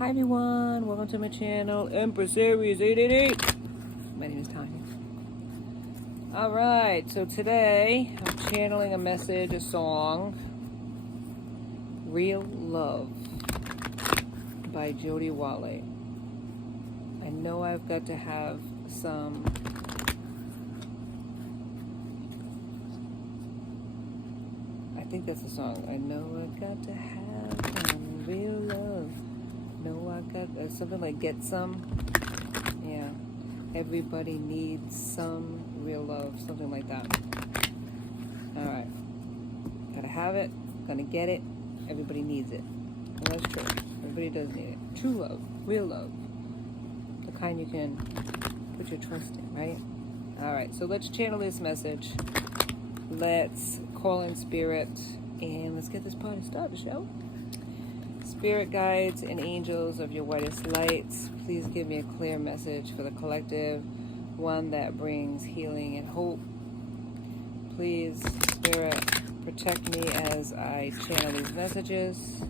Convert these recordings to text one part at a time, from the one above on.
Hi everyone, welcome to my channel, Empress Aries 888. My name is Tanya. Alright, so today I'm channeling a message, a song, Real Love by Jody Wale. I know I've got to have some I think that's the song. I know I've got to have some real love. No, I got something like get some. Yeah. Everybody needs some real love. Something like that. Alright. Gotta have it. Gonna get it. Everybody needs it. Well, that's true. Everybody does need it. True love. Real love. The kind you can put your trust in, right? Alright, so let's channel this message. Let's call in spirit. And let's get this party started, shall we? Spirit guides and angels of your whitest lights, please give me a clear message for the collective, one that brings healing and hope. Please, Spirit, protect me as I channel these messages.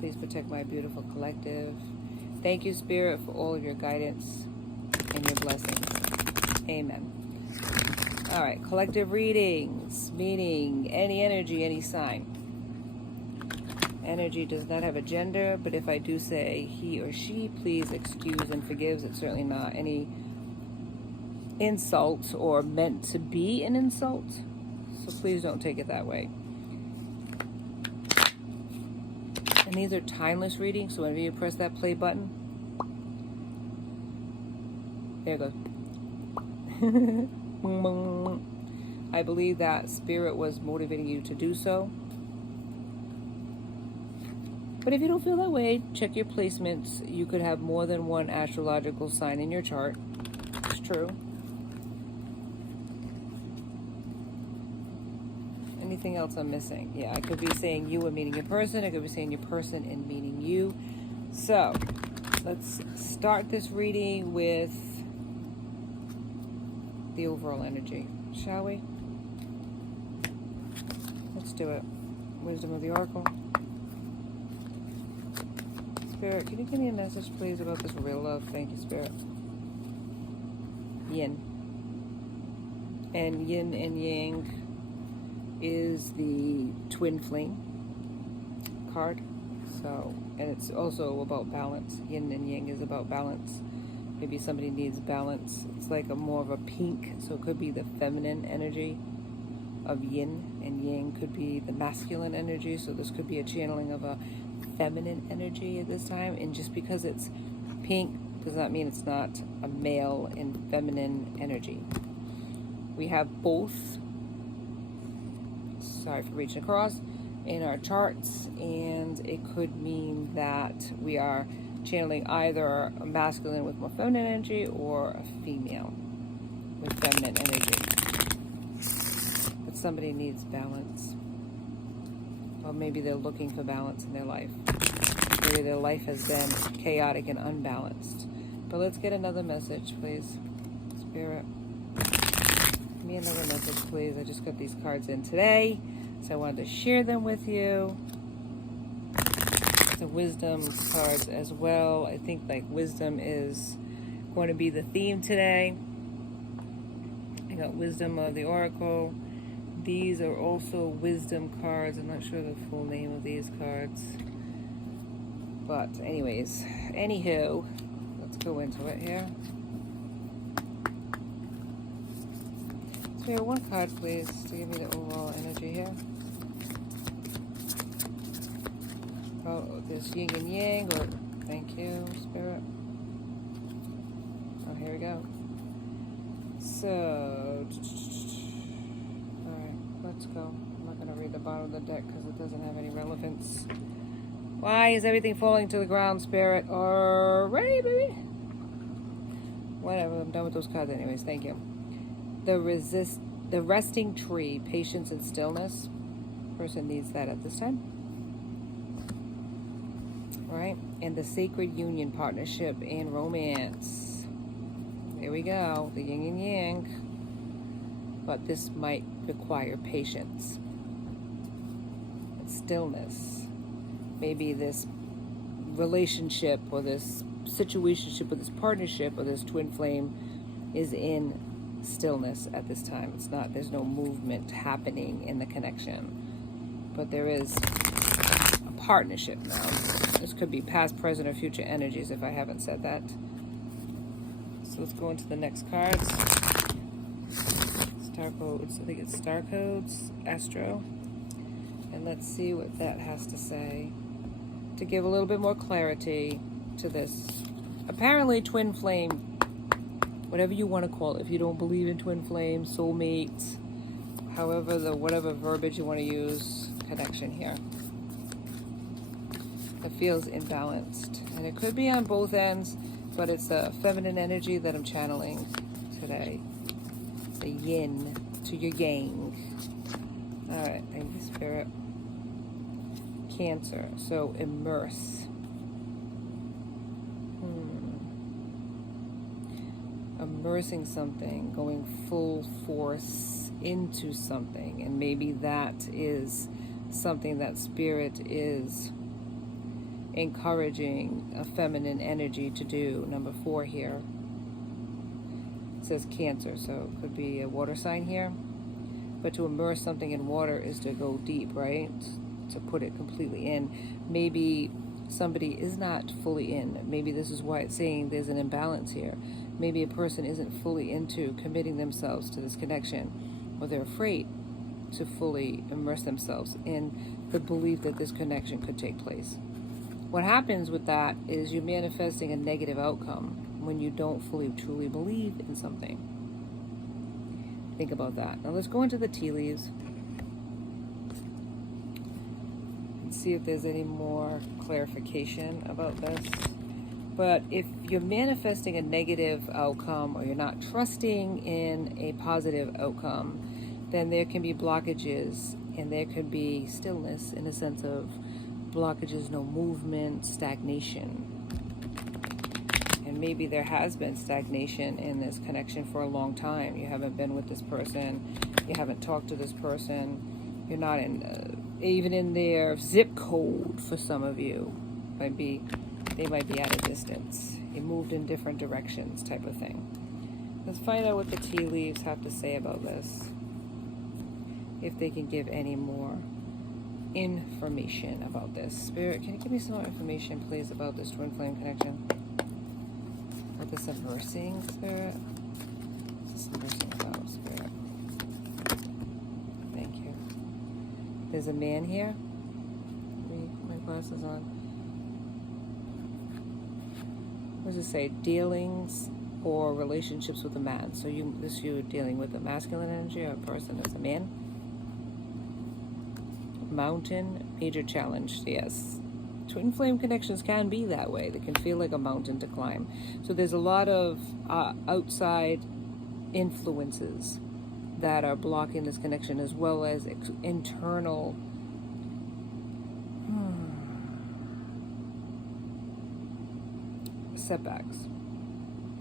Please protect my beautiful collective. Thank you, Spirit, for all of your guidance and your blessings. Amen. All right, collective readings, meaning any energy, any sign. Energy does not have a gender, but if I do say he or she, please excuse and forgives. It's certainly not any insult or meant to be an insult, so please don't take it that way. And these are timeless readings, so whenever you press that play button, there it goes. I believe that Spirit was motivating you to do so. But if you don't feel that way, check your placements. You could have more than one astrological sign in your chart. It's true. Anything else I'm missing? Yeah, I could be saying you and meaning your person. I could be saying your person and meaning you. So, let's start this reading with the overall energy, shall we? Let's do it. Wisdom of the Oracle. Spirit, can you give me a message, please, about this real love? Thank you, Spirit. Yin. And yin and yang is the twin flame card. So, and it's also about balance. Yin and yang is about balance. Maybe somebody needs balance. It's like more of a pink, so it could be the feminine energy of yin, and yang could be the masculine energy. So this could be a channeling of a feminine energy at this time, and just because it's pink does not mean it's not a male and feminine energy. We have both, sorry for reaching across, in our charts, and it could mean that we are channeling either a masculine with more feminine energy or a female with feminine energy. But somebody needs balance. Or maybe they're looking for balance in their life. Maybe their life has been chaotic and unbalanced. But let's get another message, please. Spirit, give me another message, please. I just got these cards in today, so I wanted to share them with you. The wisdom cards as well. I think like wisdom is going to be the theme today. I got wisdom of the Oracle. These are also wisdom cards. I'm not sure the full name of these cards. But anyways, anywho, let's go into it here. So one card, please, to give me the overall energy here. Oh, this yin and yang. Or, thank you, Spirit. Oh, here we go. So, let's go. I'm not going to read the bottom of the deck because it doesn't have any relevance. Why is everything falling to the ground, Spirit? Alright, baby. Whatever, I'm done with those cards anyways. Thank you. The resting tree, patience and stillness. Person needs that at this time. Alright, and the sacred union, partnership, and romance. There we go. The yin and yang. But this might require patience and stillness. Maybe this relationship or this situationship or this partnership or this twin flame is in stillness at this time. It's not, there's no movement happening in the connection, but there is a partnership now. This could be past, present, or future energies if I haven't said that. So let's go into the next cards. Star codes, I think it's Star Codes, Astro. And let's see what that has to say to give a little bit more clarity to this. Apparently twin flame, whatever you want to call it, if you don't believe in twin flame, soulmates, however, whatever verbiage you want to use, connection here. It feels imbalanced. And it could be on both ends, but it's a feminine energy that I'm channeling today. The yin to your yang. Alright, thank you, Spirit. Cancer, so immerse. Immersing something, going full force into something, and maybe that is something that Spirit is encouraging a feminine energy to do. Number 4 here. It says Cancer, so it could be a water sign here. But to immerse something in water is to go deep, right? To put it completely in. Maybe somebody is not fully in. Maybe this is why it's saying there's an imbalance here. Maybe a person isn't fully into committing themselves to this connection, or they're afraid to fully immerse themselves in the belief that this connection could take place. What happens with that is you're manifesting a negative outcome when you don't fully truly believe in something. Think about that. Now let's go into the tea leaves and see if there's any more clarification about this. But if you're manifesting a negative outcome, or you're not trusting in a positive outcome, then there can be blockages, and there could be stillness in a sense of blockages, no movement, stagnation. And maybe there has been stagnation in this connection for a long time. You haven't been with this person, you haven't talked to this person, you're not in even in their zip code. For some of you, they might be at a distance. You moved in different directions, type of thing. Let's find out what the tea leaves have to say about this, if they can give any more information about this. Spirit, can you give me some more information, please, about this twin flame connection? What this immersing, Spirit? What's this immersing about, Spirit? Thank you. There's a man here. Let me put my glasses on. What does it say? Dealings or relationships with a man. So you're dealing with a masculine energy, or a person that's a man. Mountain, major challenge. Yes, twin flame connections can be that way. They can feel like a mountain to climb. So there's a lot of outside influences that are blocking this connection, as well as internal setbacks.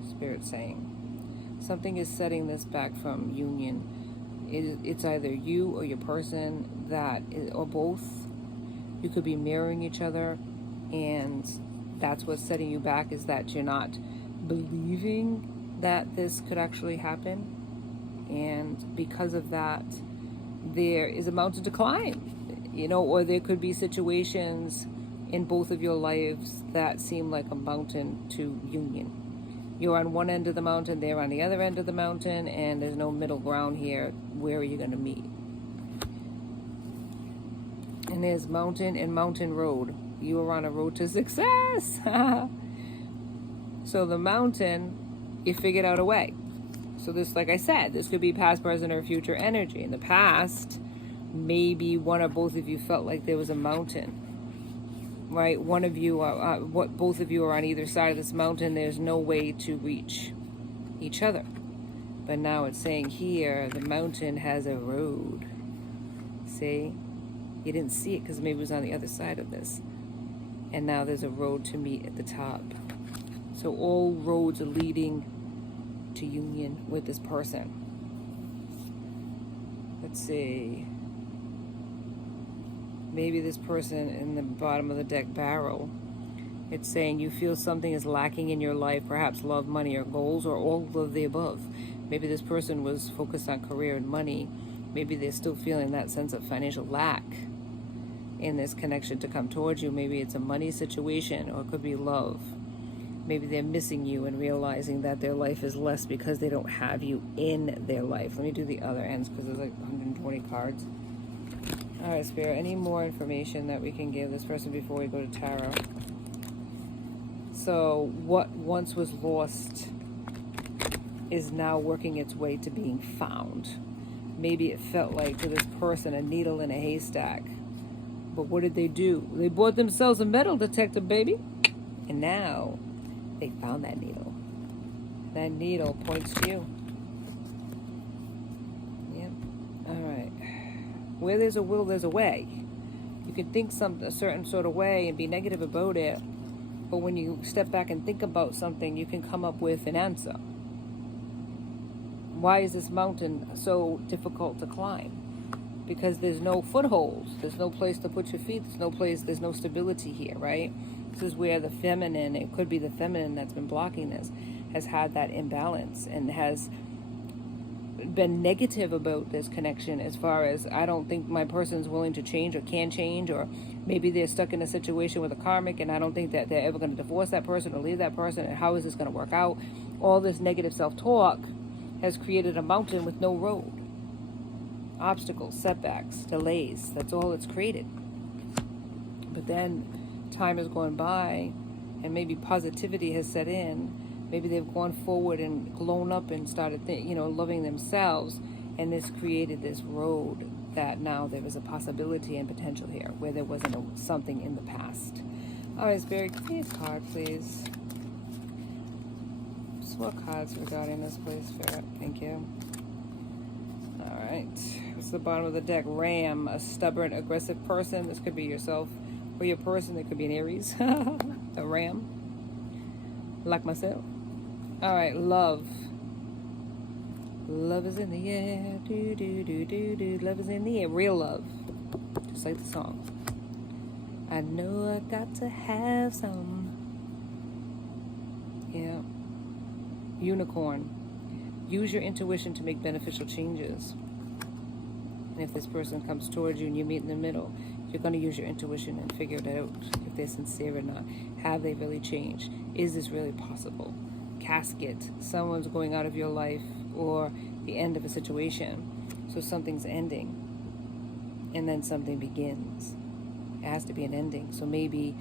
Spirit saying something is setting this back from union. It's either you or your person or both. You could be mirroring each other, and that's what's setting you back, is that you're not believing that this could actually happen. And because of that, there is a mountain to climb, or there could be situations in both of your lives that seem like a mountain to union. You're on one end of the mountain, they're on the other end of the mountain, and there's no middle ground here. Where are you going to meet? And there's mountain and mountain road. You are on a road to success. So the mountain, you figured out a way. So this, like I said, this could be past, present, or future energy. In the past, maybe one or both of you felt like there was a mountain. Right, one of you are, both of you are on either side of this mountain. There's no way to reach each other. But now it's saying here, the mountain has a road. See? You didn't see it because maybe it was on the other side of this. And now there's a road to meet at the top. So all roads are leading to union with this person. Let's see. Maybe this person in the bottom of the deck barrel It's saying you feel something is lacking in your life, perhaps love, money, or goals, or all of the above. Maybe this person was focused on career and money. Maybe they're still feeling that sense of financial lack in this connection to come towards you. Maybe it's a money situation, or it could be love. Maybe they're missing you and realizing that their life is less because they don't have you in their life. Let me do the other ends because there's like 120 cards. All right, Spirit, any more information that we can give this person before we go to tarot? So what once was lost is now working its way to being found. Maybe it felt like to this person a needle in a haystack. But what did they do? They bought themselves a metal detector, baby. And now they found that needle. That needle points to you. Yep. All right. Where there's a will, there's a way. You can think a certain sort of way and be negative about it. But when you step back and think about something, you can come up with an answer. Why is this mountain so difficult to climb? Because there's no footholds. There's no place to put your feet. There's no stability here, right? This is where the feminine, it could be the feminine that's been blocking this, has had that imbalance and has been negative about this connection as far as, I don't think my person's willing to change or can change, or maybe they're stuck in a situation with a karmic and I don't think that they're ever going to divorce that person or leave that person, and how is this going to work out? All this negative self-talk has created a mountain with no road. Obstacles, setbacks, delays, that's all it's created. But then time has gone by and maybe positivity has set in. Maybe they've gone forward and grown up and started loving themselves, and this created this road that now there is a possibility and potential here where there wasn't something in the past. All right, Spirit, give me a card, please. Just more cards regarding this, please, Spirit. Thank you. All right. It's the bottom of the deck. Ram, a stubborn, aggressive person. This could be yourself or your person. It could be an Aries. A ram. Like myself. All right, love. Love is in the air. Do, do, do, do, do. Love is in the air. Real love. Just like the song. I know I got to have some. Yeah. Unicorn. Use your intuition to make beneficial changes. And if this person comes towards you and you meet in the middle, you're going to use your intuition and figure it out. If they're sincere or not. Have they really changed? Is this really possible? Casket. Someone's going out of your life, or the end of a situation. So something's ending. And then something begins. It has to be an ending. So maybe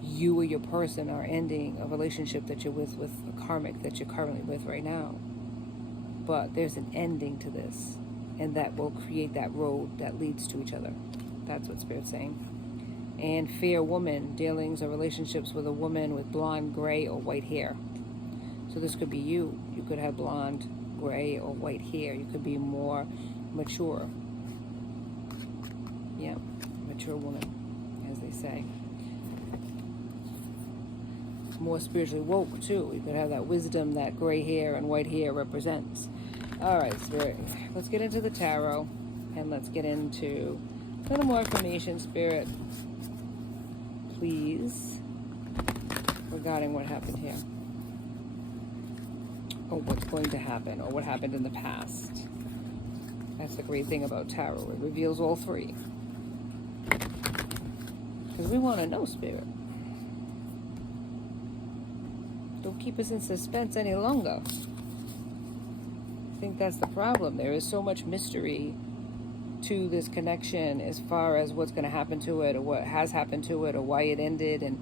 you or your person are ending a relationship that you're with a karmic that you're currently with right now. But there's an ending to this. And that will create that road that leads to each other. That's what Spirit's saying. And fair woman, dealings or relationships with a woman with blonde, gray, or white hair. So this could be you. You could have blonde, gray, or white hair. You could be more mature. Yeah, mature woman, as they say. More spiritually woke, too. You could have that wisdom that gray hair and white hair represents. All right, Spirit, let's get into the tarot, and let's get into a little more information, Spirit, please, regarding what happened here, or what's going to happen, or what happened in the past. That's the great thing about tarot. It reveals all three. Because we want to know, Spirit. Don't keep us in suspense any longer. I think that's the problem. There is so much mystery to this connection as far as what's going to happen to it, or what has happened to it, or why it ended, and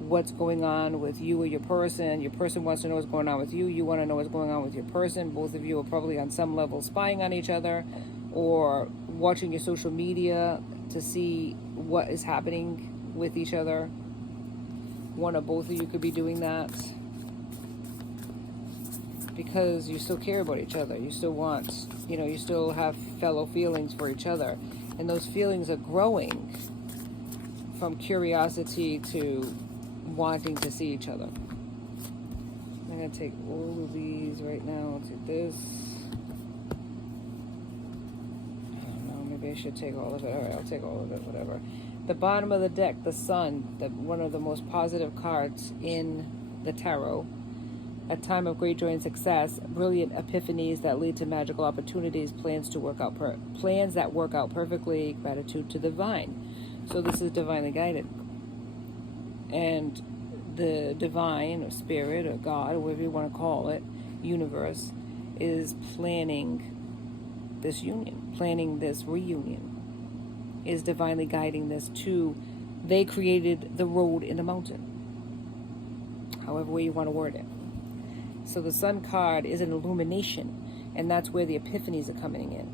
what's going on with you or your person. Your person wants to know what's going on with you. You want to know what's going on with your person. Both of you are probably on some level spying on each other or watching your social media to see what is happening with each other. One or both of you could be doing that because you still care about each other. You still want, you still have fellow feelings for each other. And those feelings are growing from curiosity to wanting to see each other. I'm going to take all of these right now. I'll take this. I don't know, maybe I should take all of it. All right, I'll take all of it, whatever. The bottom of the deck, the Sun, one of the most positive cards in the tarot. A time of great joy and success, brilliant epiphanies that lead to magical opportunities, plans that work out perfectly, gratitude to the divine. So this is divinely guided. And the divine, or spirit, or God, or whatever you want to call it, universe, is planning this union, planning this reunion, is divinely guiding this to, they created the road in the mountain, however way you want to word it. So the Sun card is an illumination, and that's where the epiphanies are coming in.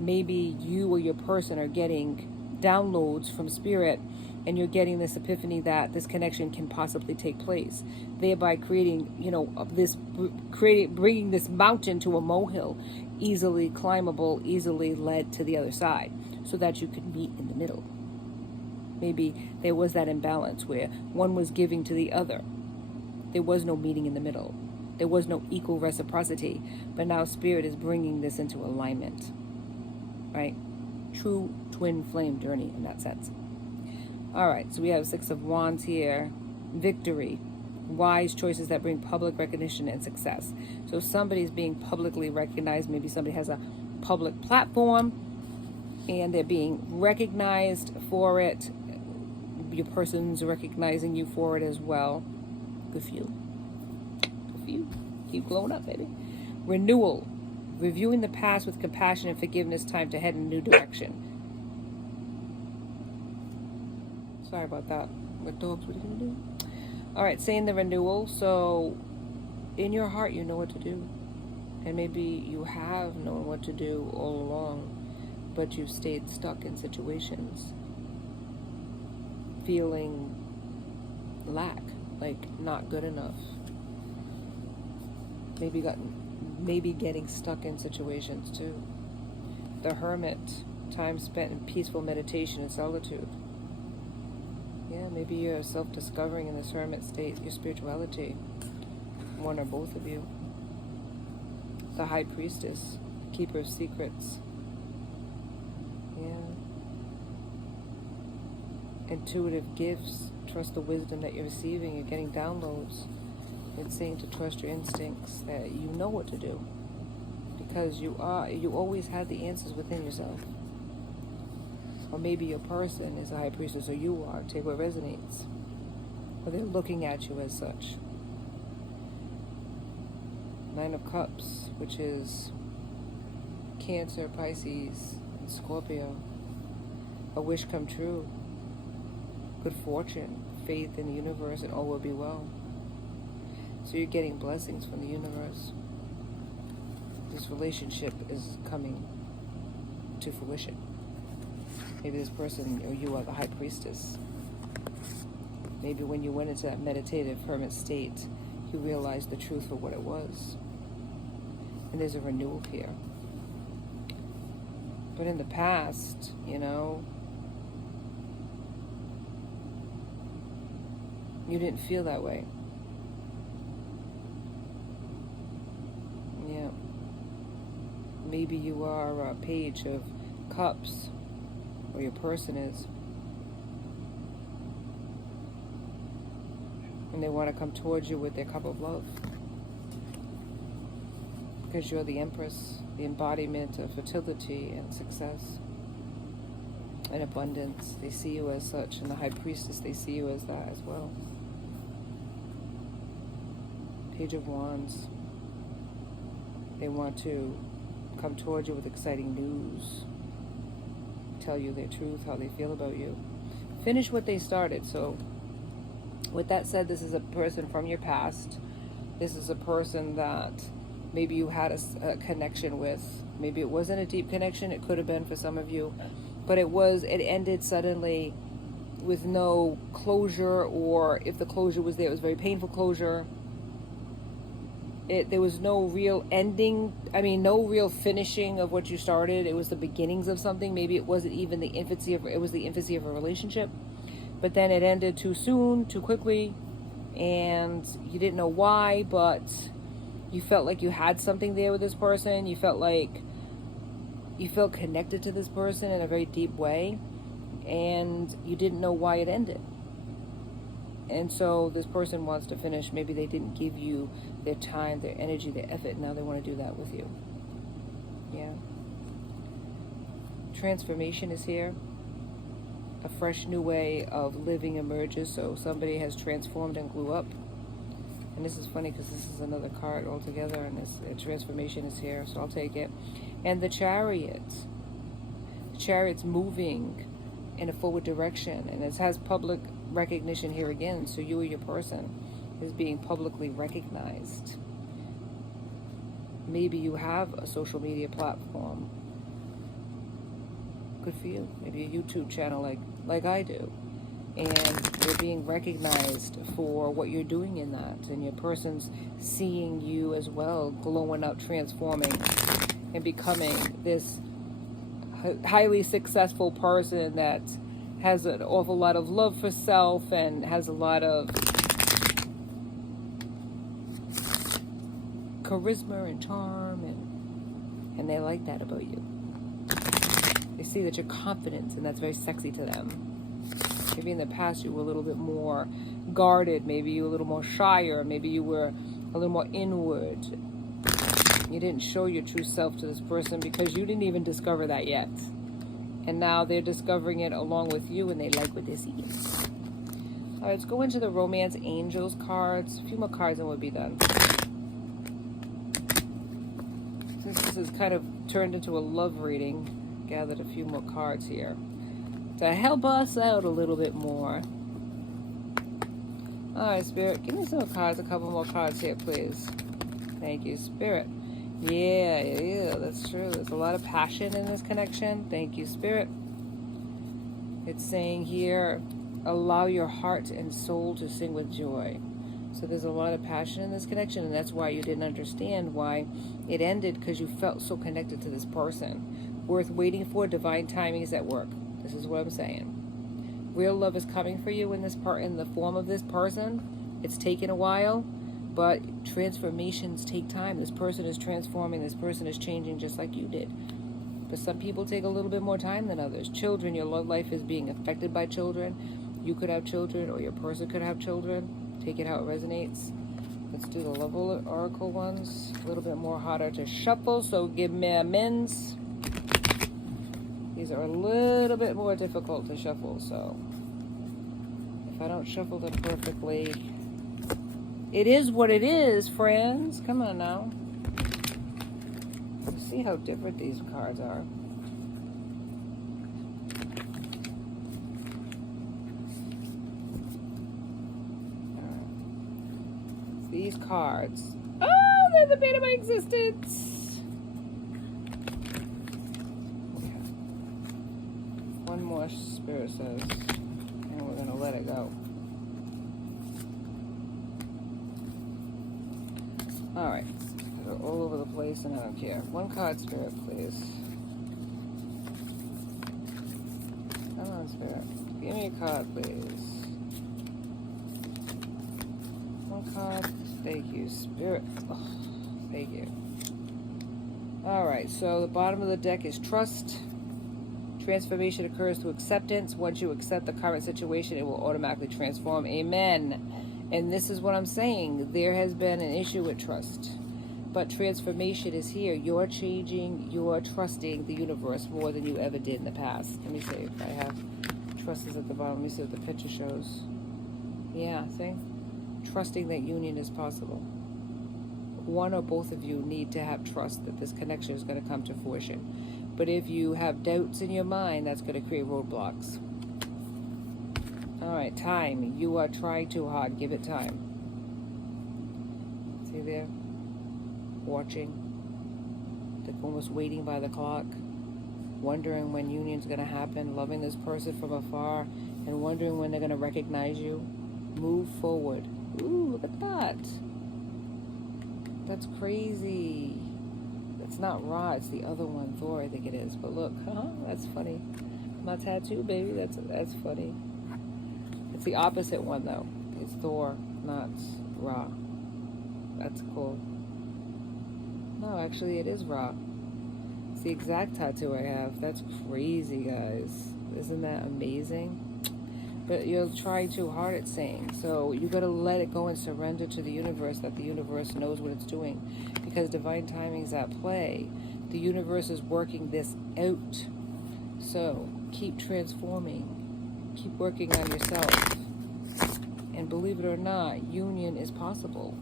Maybe you or your person are getting downloads from spirit, and you're getting this epiphany that this connection can possibly take place, thereby creating, bringing this mountain to a molehill, easily climbable, easily led to the other side, so that you could meet in the middle. Maybe there was that imbalance where one was giving to the other. There was no meeting in the middle. There was no equal reciprocity, but now Spirit is bringing this into alignment, right? True twin flame journey in that sense. All right, so we have Six of Wands here. Victory. Wise choices that bring public recognition and success. So somebody's being publicly recognized. Maybe somebody has a public platform and they're being recognized for it. Your person's recognizing you for it as well. Good for you. Good for you. Keep glowing up, baby. Renewal. Reviewing the past with compassion and forgiveness. Time to head in a new direction. Sorry about that. With dogs, what are you going to do? All right, saying the renewal. So in your heart, you know what to do. And maybe you have known what to do all along, but you've stayed stuck in situations, feeling lack, like not good enough. Maybe getting stuck in situations too. The Hermit, time spent in peaceful meditation and solitude. Yeah, maybe you're self-discovering in this hermit state, your spirituality. One or both of you. The High Priestess, keeper of secrets. Yeah. Intuitive gifts. Trust the wisdom that you're receiving. You're getting downloads. It's saying to trust your instincts, that you know what to do. Because you always had the answers within yourself. Or maybe your person is a high priestess, or you are. Take what resonates. Or they're looking at you as such. Nine of Cups, which is Cancer, Pisces, and Scorpio. A wish come true. Good fortune, faith in the universe, and all will be well. So you're getting blessings from the universe. This relationship is coming to fruition. Maybe this person, or you are the High Priestess. Maybe when you went into that meditative hermit state, you realized the truth for what it was. And there's a renewal here. But in the past, you didn't feel that way. Yeah. Maybe you are a Page of Cups, or your person is. And they want to come towards you with their cup of love. Because you're the Empress, the embodiment of fertility and success and abundance. They see you as such. And the High Priestess, they see you as that as well. Page of Wands. They want to come towards you with exciting news. Tell you their truth, how they feel about you. Finish what they started. So with that said, this is a person from your past. This is a person that maybe you had a connection with. Maybe it wasn't a deep connection. It could have been for some of you. But it ended suddenly with no closure, or if the closure was there, it was very painful closure. There was no real ending. No real finishing of what you started. It was the beginnings of something. Maybe it wasn't even the infancy of a relationship. But then it ended too soon, too quickly, and you didn't know why, but you felt like you had something there with this person. You felt connected to this person in a very deep way. and you didn't know why it ended. And so this person wants to finish. Maybe they didn't give you their time, their energy, their effort. Now they want to do that with you. Yeah. Transformation is here. A fresh new way of living emerges. So somebody has transformed and grew up. And this is funny because this is another card altogether, and this transformation is here, so I'll take it. And the Chariot. The Chariot's moving in a forward direction, and it has public recognition here again. So you or your person is being publicly recognized. Maybe you have a social media platform. Good for you. Maybe a YouTube channel like I do. And you're being recognized for what you're doing in that. And your person's seeing you as well, glowing up, transforming, and becoming this highly successful person that has an awful lot of love for self and has a lot of charisma and charm, and they like that about you. They see that you're confident, and that's very sexy to them. Maybe in the past you were a little bit more guarded, maybe you were a little more shyer, maybe you were a little more inward. You didn't show your true self to this person because you didn't even discover that yet. And now they're discovering it along with you, and they like what they see. All right, let's go into the Romance Angels cards. A few more cards and we'll be done. Since this is kind of turned into a love reading, gathered a few more cards here to help us out a little bit more. All right, Spirit, give me some cards, a couple more cards here, please. Thank you, Spirit. Yeah, that's true. There's a lot of passion in this connection. Thank you, Spirit. It's saying here, allow your heart and soul to sing with joy. So there's a lot of passion in this connection, and that's why you didn't understand why it ended, because you felt so connected to this person. Worth waiting for. Divine timing is at work. This is what I'm saying. Real love is coming for you in the form of this person. It's taken a while, but transformations take time. This person is transforming. This person is changing just like you did. But some people take a little bit more time than others. Children, your love life is being affected by children. You could have children, or your person could have children. Take it how it resonates. Let's do the love oracle ones. A little bit more harder to shuffle, so give me amends. These are a little bit more difficult to shuffle, so if I don't shuffle them perfectly, it is what it is, friends. Come on now. Let's see how different these cards are. Alright. These cards. Oh, they're the bane of my existence. One more, Spirit says, and we're going to let it go. Alright, they're all over the place and I don't care. One card, Spirit, please. Come on, Spirit. Give me a card, please. One card. Thank you, Spirit. Oh, thank you. Alright, so the bottom of the deck is trust. Transformation occurs through acceptance. Once you accept the current situation, it will automatically transform. Amen. And this is what I'm saying. There has been an issue with trust. But transformation is here. You're changing, you're trusting the universe more than you ever did in the past. Let me see if I have trust is at the bottom. Let me see what the picture shows. Yeah, see? Trusting that union is possible. One or both of you need to have trust that this connection is going to come to fruition. But if you have doubts in your mind, that's going to create roadblocks. All right, time. You are trying too hard. Give it time. See there? Watching. Almost waiting by the clock. Wondering when union's going to happen. Loving this person from afar. And wondering when they're going to recognize you. Move forward. Ooh, look at that. That's crazy. It's not Ra, it's the other one, Thor, I think it is. But look, that's funny. My tattoo, baby, that's funny. It's the opposite one, though. It's Thor, not Ra. That's cool. No, actually, it is Ra. It's the exact tattoo I have. That's crazy, guys. Isn't that amazing? But you're trying too hard at saying. So you got to let it go and surrender to the universe, that the universe knows what it's doing. Because divine timing is at play. The universe is working this out. So keep transforming. Keep working on yourself. And believe it or not, union is possible.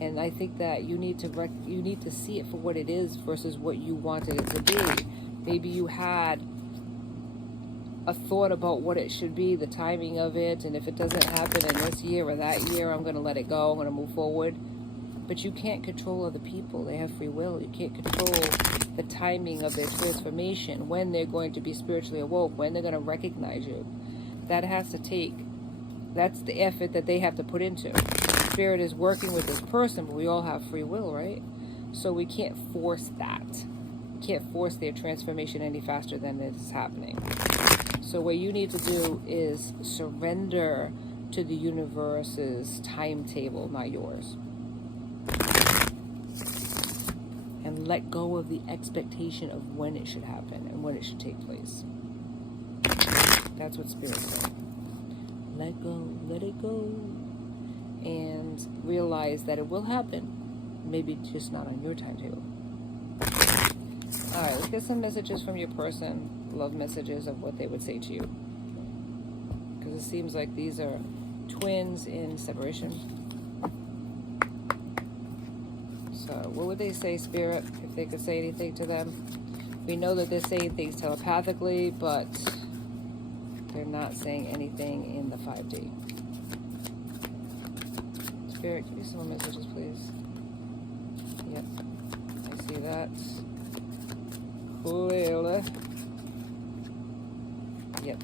And I think that you need to see it for what it is versus what you wanted it to be. Maybe you had a thought about what it should be, the timing of it, and if it doesn't happen in this year or that year, I'm going to let it go, I'm going to move forward. But you can't control other people. They have free will. You can't control the timing of their transformation, when they're going to be spiritually awoke, when they're going to recognize you. That's the effort that they have to put into. Spirit is working with this person, but we all have free will, right? So we can't force that. We can't force their transformation any faster than it's happening. So what you need to do is surrender to the universe's timetable, not yours. And let go of the expectation of when it should happen and when it should take place. That's what Spirit's saying. Let go, let it go. And realize that it will happen. Maybe just not on your timetable. Alright, let's get some messages from your person. Love messages of what they would say to you. Because it seems like these are twins in separation. So, what would they say, Spirit, if they could say anything to them? We know that they're saying things telepathically, but they're not saying anything in the 5D. Spirit, give me some more messages, please. Yep, I see that. Clearly. Yep.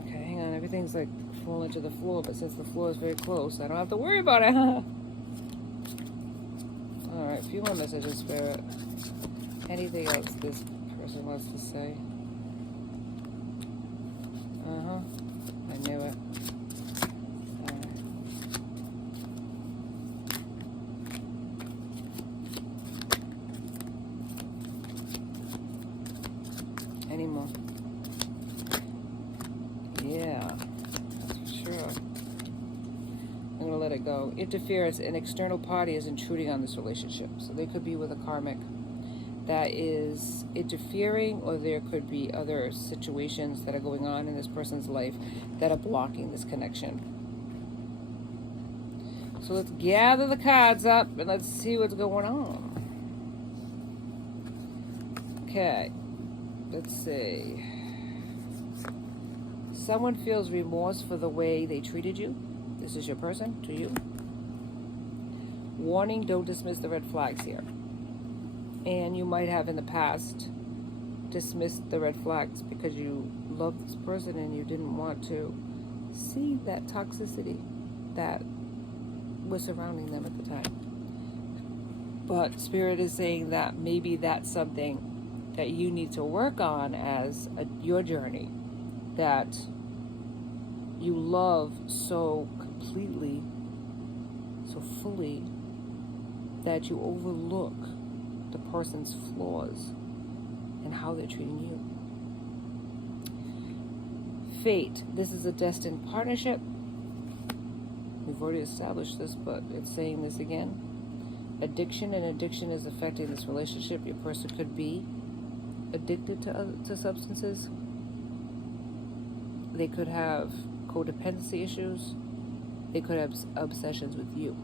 Okay, hang on. Everything's like falling to the floor, but since the floor is very close, I don't have to worry about it, huh? Alright, a few more messages, Spirit. Anything else this person wants to say? I knew it. Any more? Yeah, that's for sure. I'm going to let it go. Interference, an external party is intruding on this relationship. So they could be with a karmic that is interfering, or there could be other situations that are going on in this person's life that are blocking this connection. So let's gather the cards up and let's see what's going on. Okay, let's see. Someone feels remorse for the way they treated you. This is your person, to you. Warning, don't dismiss the red flags here. And you might have in the past dismissed the red flags because you loved this person and you didn't want to see that toxicity that was surrounding them at the time. But Spirit is saying that maybe that's something that you need to work on as your journey, that you love so completely, so fully, that you overlook the person's flaws and how they're treating you. Fate. This is a destined partnership. We've already established this, but it's saying this again. Addiction, and addiction is affecting this relationship. Your person could be addicted to substances. They could have codependency issues. They could have obsessions with you.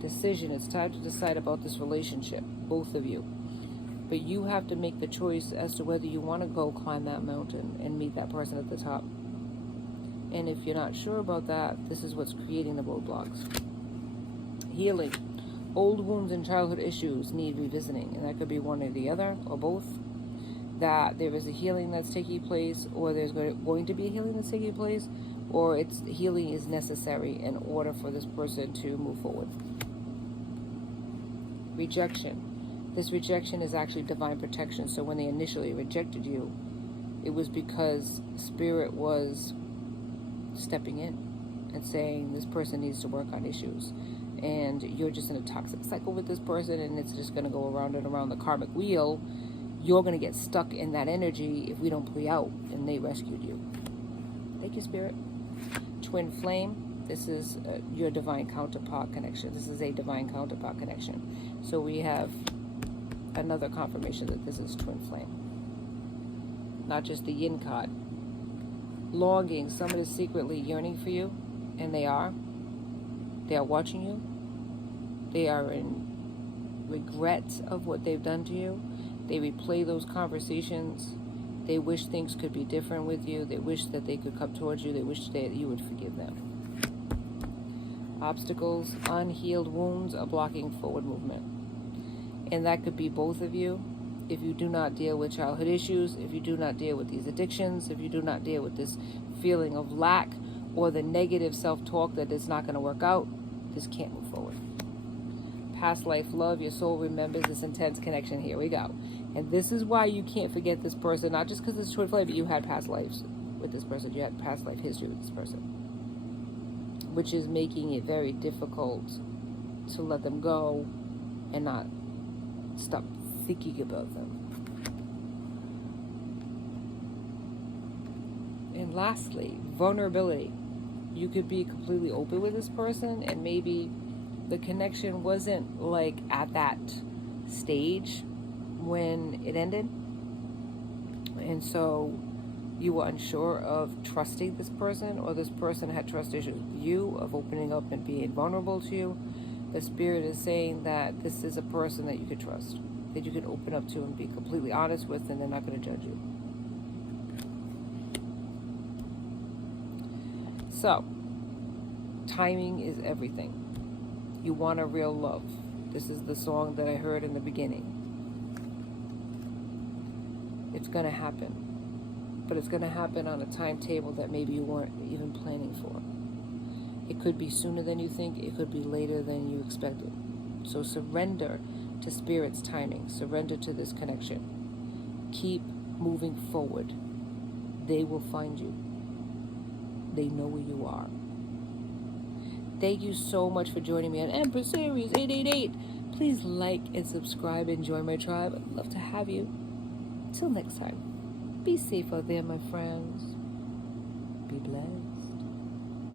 Decision. It's time to decide about this relationship, both of you. But you have to make the choice as to whether you want to go climb that mountain and meet that person at the top. And if you're not sure about that, this is what's creating the roadblocks. Healing. Old wounds and childhood issues need revisiting, and that could be one or the other, or both. That there is a healing that's taking place, or there's going to be a healing that's taking place, or healing is necessary in order for this person to move forward. Rejection. This rejection is actually divine protection. So when they initially rejected you, it was because Spirit was stepping in and saying this person needs to work on issues, and you're just in a toxic cycle with this person, and it's just going to go around and around the karmic wheel. you're going to get stuck in that energy if we don't play out and they rescued you. Thank you, Spirit. Twin flame, this is your divine counterpart connection. This is a divine counterpart connection. So we have another confirmation that this is twin flame. Not just the yin card. Longing, someone is secretly yearning for you, and they are. They are watching you. They are in regret of what they've done to you. They replay those conversations. They wish things could be different with you. They wish that they could come towards you. They wish that you would forgive them. Obstacles, unhealed wounds are blocking forward movement. And that could be both of you. If you do not deal with childhood issues, if you do not deal with these addictions, if you do not deal with this feeling of lack or the negative self-talk that it's not going to work out, this can't move forward. Past life love, your soul remembers this intense connection. Here we go. And this is why you can't forget this person, not just because it's twin flame, but you had past lives with this person. You had past life history with this person, which is making it very difficult to let them go and not stop thinking about them. And lastly, vulnerability. You could be completely open with this person, and maybe the connection wasn't like at that stage when it ended, and so you were unsure of trusting this person, or this person had trust issues with you, of opening up and being vulnerable to you. The Spirit is saying that this is a person that you could trust, that you could open up to and be completely honest with, and they're not going to judge you. So, timing is everything. You want a real love. This is the song that I heard in the beginning. It's going to happen. But it's going to happen on a timetable that maybe you weren't even planning for. It could be sooner than you think. It could be later than you expected. So surrender to Spirit's timing. Surrender to this connection. Keep moving forward. They will find you. They know where you are. Thank you so much for joining me on Empress Aries 888. Please like and subscribe and join my tribe. I'd love to have you. Till next time, be safe out there, my friends. Be blessed.